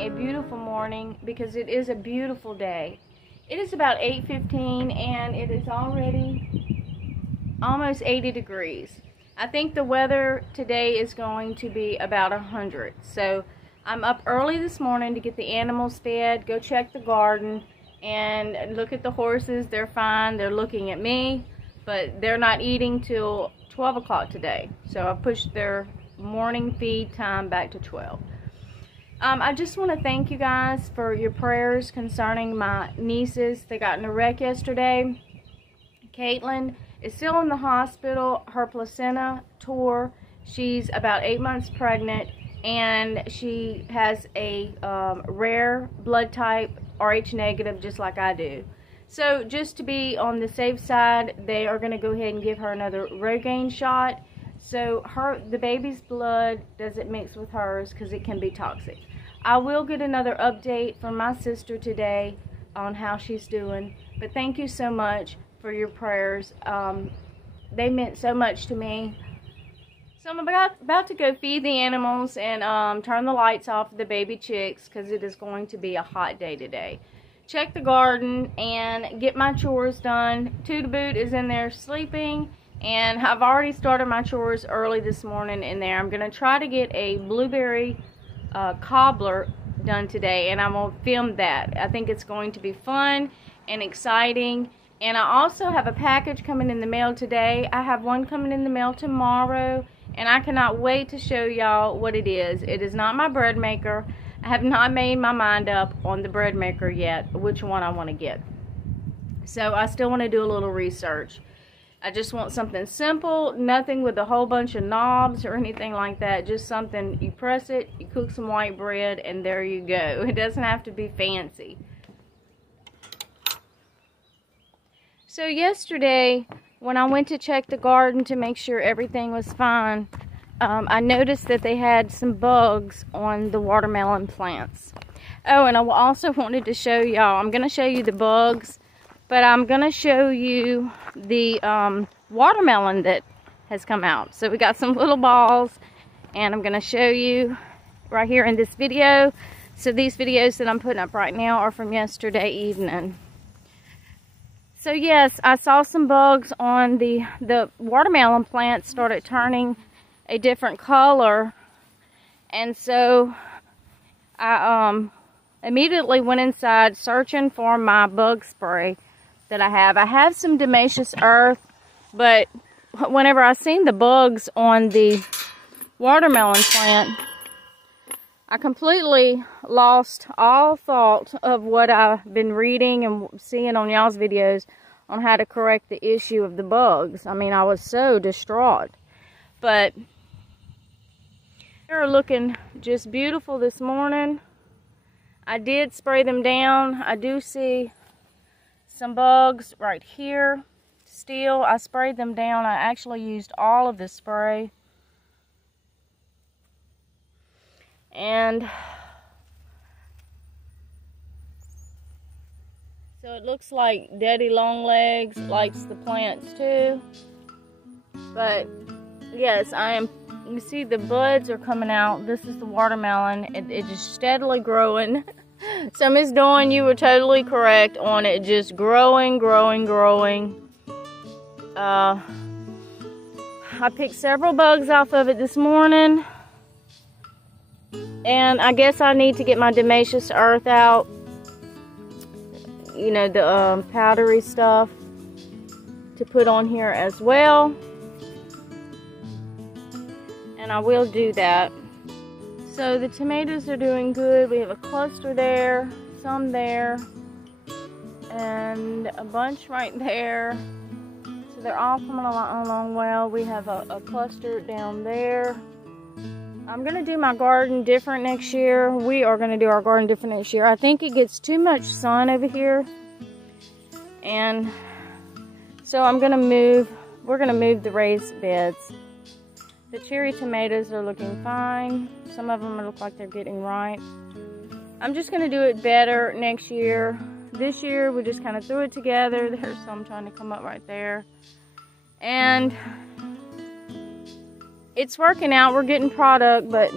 having a beautiful morning because it is a beautiful day. It is about 8:15 and it is already almost 80 degrees. I think the weather today is going to be about 100. So I'm up early this morning to get the animals fed, go check the garden, and look at the horses. They're fine. They're looking at me, but they're not eating till 12 o'clock today. So I pushed their morning feed time back to 12. I just want to thank you guys for your prayers concerning my nieces. They got in a wreck yesterday. Caitlin is still in the hospital. Her placenta tore. She's about 8 months pregnant, and she has a rare blood type, Rh negative, just like I do. So just to be on the safe side, they are going to go ahead and give her another Rogaine shot. So the baby's blood doesn't mix with hers because it can be toxic. I will get another update from my sister today on how she's doing. But thank you so much for your prayers. They meant so much to me. So I'm about to go feed the animals and turn the lights off for the baby chicks because it is going to be a hot day today. Check the garden and get my chores done. To Boot is in there sleeping, and I've already started my chores early this morning in there. I'm going to try to get a blueberry cobbler done today, and I'm going to film that. I think it's going to be fun and exciting. And I also have a package coming in the mail today. I have one coming in the mail tomorrow, and I cannot wait to show y'all what it is. It is not my bread maker. I have not made my mind up on the bread maker yet, which one I want to get. So I still want to do a little research. I just want something simple, nothing with a whole bunch of knobs or anything like that. Just something, you press it, you cook some white bread, and there you go. It doesn't have to be fancy. So yesterday, when I went to check the garden to make sure everything was fine, I noticed that they had some bugs on the watermelon plants. Oh, and I also wanted to show y'all, I'm going to show you the bugs, but I'm going to show you the watermelon that has come out. So we got some little balls, and I'm going to show you right here in this video. So these videos that I'm putting up right now are from yesterday evening. So yes, I saw some bugs on the watermelon plants started turning a different color, and so I immediately went inside searching for my bug spray that I have. I have some Damascus earth, but whenever I seen the bugs on the watermelon plant, I completely lost all thought of what I've been reading and seeing on y'all's videos on how to correct the issue of the bugs. I mean, I was so distraught. But they're looking just beautiful this morning. I did spray them down. I do see some bugs right here still. I sprayed them down. I actually used all of the spray. And so it looks like Daddy Longlegs likes the plants too. But yes, you see the buds are coming out. This is the watermelon. It is steadily growing. So Miss Dawn, you were totally correct on it just growing. I picked several bugs off of it this morning. And I guess I need to get my Damascus earth out. You know, the powdery stuff to put on here as well. And I will do that. So the tomatoes are doing good. We have a cluster there, some there, and a bunch right there. So they're all coming along well. We have a cluster down there. I'm going to do my garden different next year. We are going to do our garden different next year. I think it gets too much sun over here. And so we're going to move the raised beds. The cherry tomatoes are looking fine. Some of them look like they're getting ripe. I'm just going to do it better next year. This year we just kind of threw it together. There's some trying to come up right there. And it's working out. We're getting product, but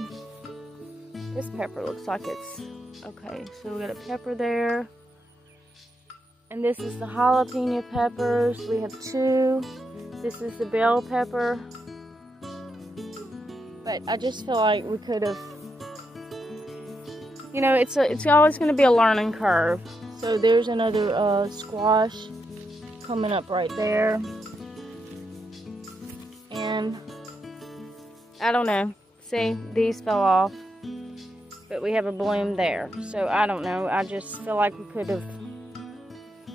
this pepper looks like it's Okay, so we got a pepper there. And this is the jalapeno peppers. We have 2. This is the bell pepper. But I just feel like we could have, you know, it's always going to be a learning curve. So there's another squash coming up right there. And I don't know. See, these fell off. But we have a bloom there. So I don't know. I just feel like we could have,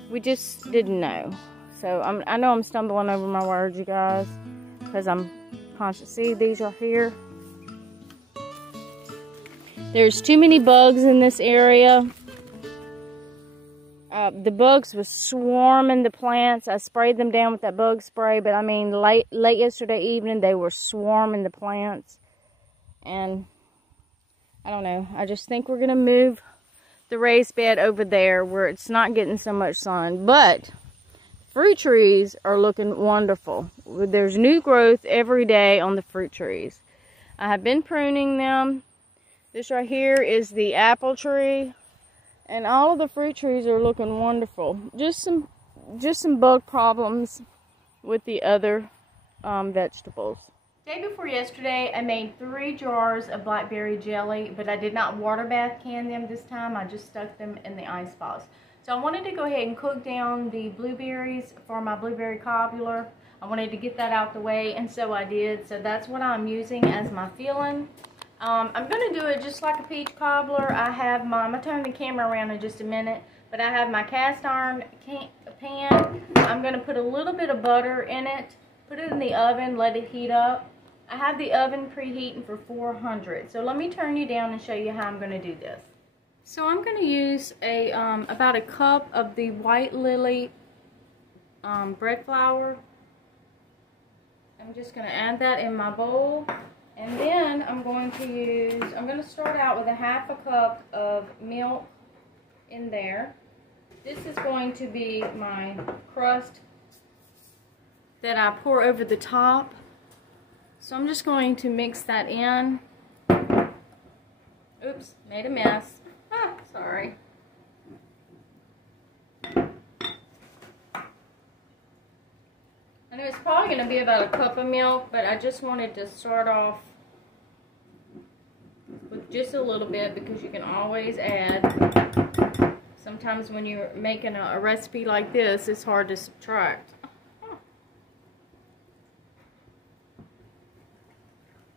we just didn't know. So I know I'm stumbling over my words, you guys, because I'm conscious. See, these are here. There's too many bugs in this area. The bugs were swarming the plants. I sprayed them down with that bug spray, but I mean, late yesterday evening, they were swarming the plants. And I don't know. I just think we're going to move the raised bed over there where it's not getting so much sun. But fruit trees are looking wonderful. There's new growth every day on the fruit trees. I have been pruning them. This right here is the apple tree. And all of the fruit trees are looking wonderful. Just some bug problems with the other vegetables. Day before yesterday, I made 3 jars of blackberry jelly, but I did not water bath can them this time. I just stuck them in the ice box. So I wanted to go ahead and cook down the blueberries for my blueberry cobbler. I wanted to get that out the way, and so I did. So that's what I'm using as my filling. I'm going to do it just like a peach cobbler. I have my, I'm going to turn the camera around in just a minute, but I have my cast iron pan. I'm going to put a little bit of butter in it, put it in the oven, let it heat up. I have the oven preheating for 400. So let me turn you down and show you how I'm going to do this. So I'm going to use about a cup of the white lily bread flour. I'm just going to add that in my bowl. And then I'm going to start out with a half a cup of milk in there. This is going to be my crust that I pour over the top. So I'm just going to mix that in. Oops, made a mess. Ah, sorry. I know it's probably going to be about a cup of milk, but I just wanted to start off with just a little bit because you can always add. Sometimes when you're making a recipe like this, it's hard to subtract.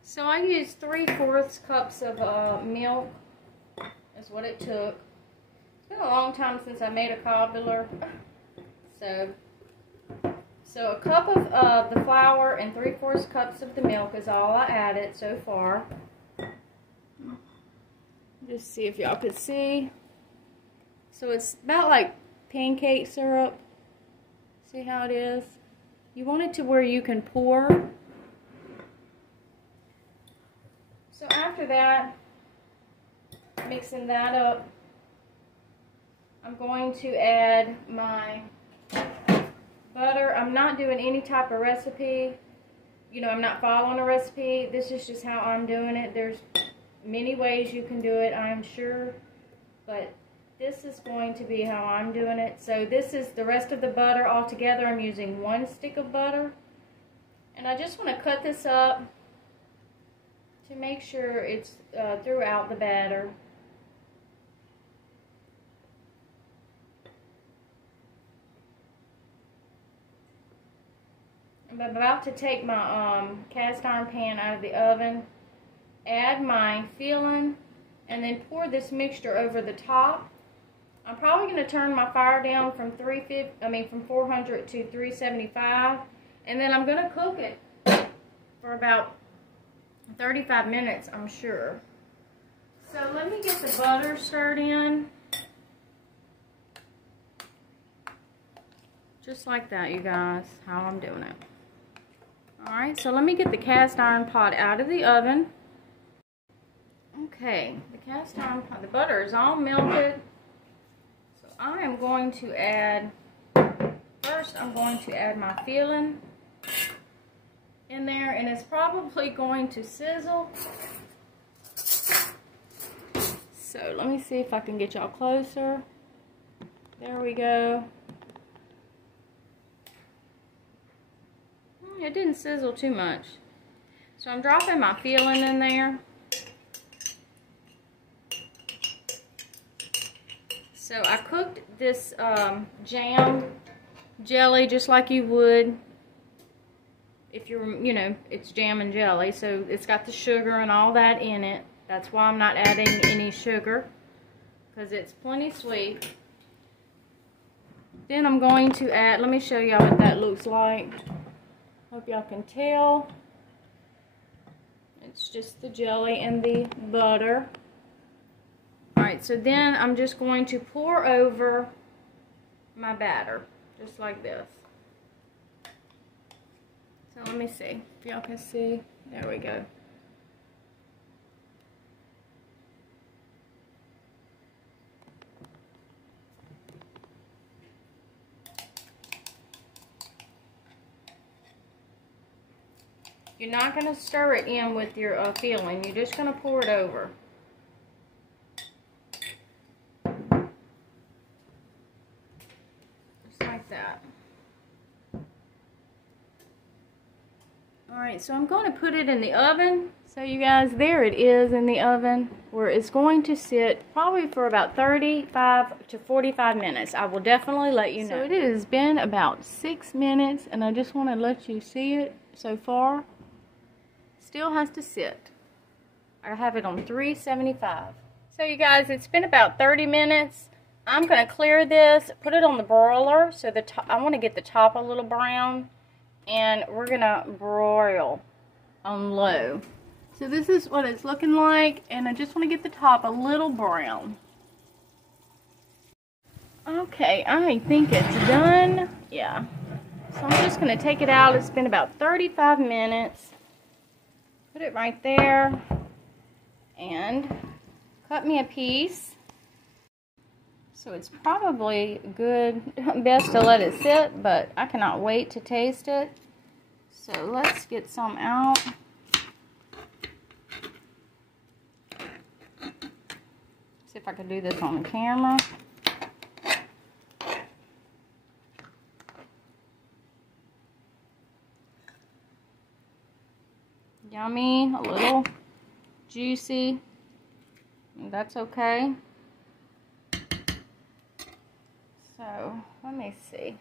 So I used 3/4 cups of milk, is what it took. It's been a long time since I made a cobbler. So a cup of the flour and 3/4 cups of the milk is all I added so far. Just see if y'all could see. So it's about like pancake syrup. See how it is? You want it to where you can pour. So after that, mixing that up, I'm going to add my butter. I'm not doing any type of recipe. You know, I'm not following a recipe. This is just how I'm doing it. There's many ways you can do it, I am sure. But this is going to be how I'm doing it. So this is the rest of the butter all together. I'm using 1 stick of butter. And I just want to cut this up to make sure it's throughout the batter. I'm about to take my cast iron pan out of the oven, add my filling, and then pour this mixture over the top. I'm probably going to turn my fire down from 400 to 375, and then I'm going to cook it for about 35 minutes, I'm sure. So let me get the butter stirred in. Just like that, you guys, how I'm doing it. Alright, so let me get the cast iron pot out of the oven. Okay, the cast iron pot, the butter is all melted. So I am going to add, first I'm going to add my filling in there, and it's probably going to sizzle So let me see if I can get y'all closer. There we go. It didn't sizzle too much. So I'm dropping my filling in there. So I cooked this jam jelly just like you would if you're, you know, it's jam and jelly. So it's got the sugar and all that in it. That's why I'm not adding any sugar, because it's plenty sweet. Then I'm going to add, let me show y'all what that looks like. Hope y'all can tell. It's just the jelly and the butter. Alright, so then I'm just going to pour over my batter, just like this. So let me see if y'all can see. There we go. You're not going to stir it in with your filling. You're just going to pour it over. Just like that. Alright, so I'm going to put it in the oven. So you guys, there it is in the oven, where it's going to sit probably for about 35 to 45 minutes. I will definitely let you know. So it has been about 6 minutes, and I just want to let you see it so far. Still has to sit. I have it on 375. So you guys, it's been about 30 minutes. I'm going to clear this, put it on the broiler. So the top, I want to get the top a little brown, and we're going to broil on low. So this is what it's looking like, and I just want to get the top a little brown. Okay, I think it's done. Yeah. So I'm just going to take it out. It's been about 35 minutes. Put it right there and cut me a piece. So it's probably good, best to let it sit, but I cannot wait to taste it. So let's get some out. See if I can do this on the camera. Yummy, a little juicy, that's okay. So, let me see.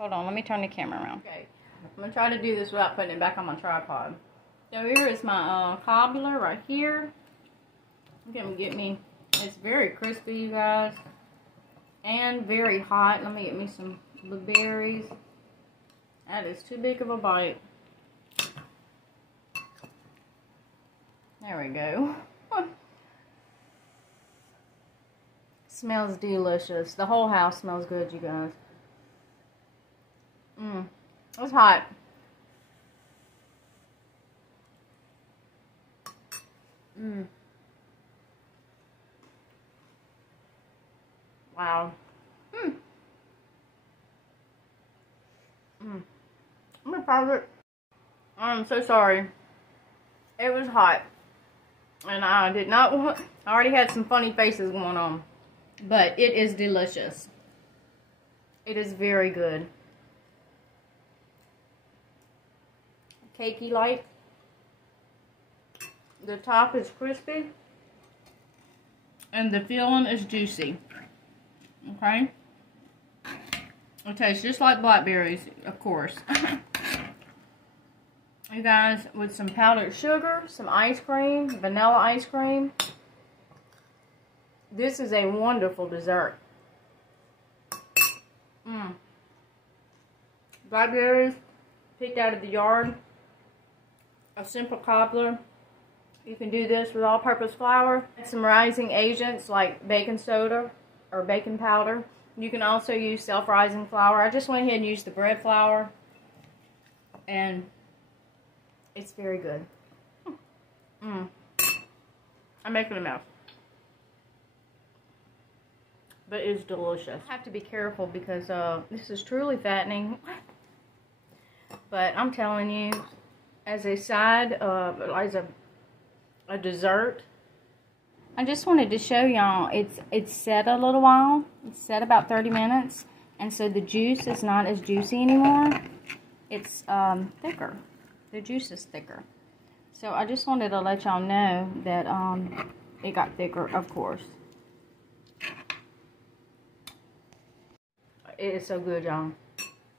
Hold on, let me turn the camera around. Okay, I'm going to try to do this without putting it back on my tripod. So here is my cobbler right here. I'm going to get me, it's very crispy, you guys, and very hot. Let me get me some blueberries. That is too big of a bite. There we go. Smells delicious. The whole house smells good, you guys. It's hot. Wow. I'm gonna pause it. I'm so sorry. It was hot. And I did not want, I already had some funny faces going on. But it is delicious. It is very good. Cakey like. The top is crispy. And the filling is juicy. Okay? It tastes just like blackberries, of course. You guys, with some powdered sugar, some ice cream, vanilla ice cream. This is a wonderful dessert. Blackberries picked out of the yard. A simple cobbler. You can do this with all-purpose flour. Some rising agents like baking soda or baking powder. You can also use self-rising flour. I just went ahead and used the bread flour. And it's very good. I'm making a mess. But it's delicious. I have to be careful because this is truly fattening. But I'm telling you, as a side, as a dessert, I just wanted to show y'all, it's set a little while. It's set about 30 minutes. And so the juice is not as juicy anymore. It's thicker. The juice is thicker. So I just wanted to let y'all know that it got thicker, of course. It is so good, y'all.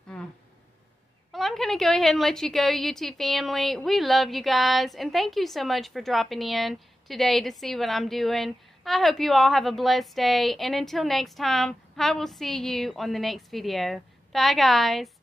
Well, I'm going to go ahead and let you go, YouTube family. We love you guys. And thank you so much for dropping in today to see what I'm doing. I hope you all have a blessed day. And until next time, I will see you on the next video. Bye, guys.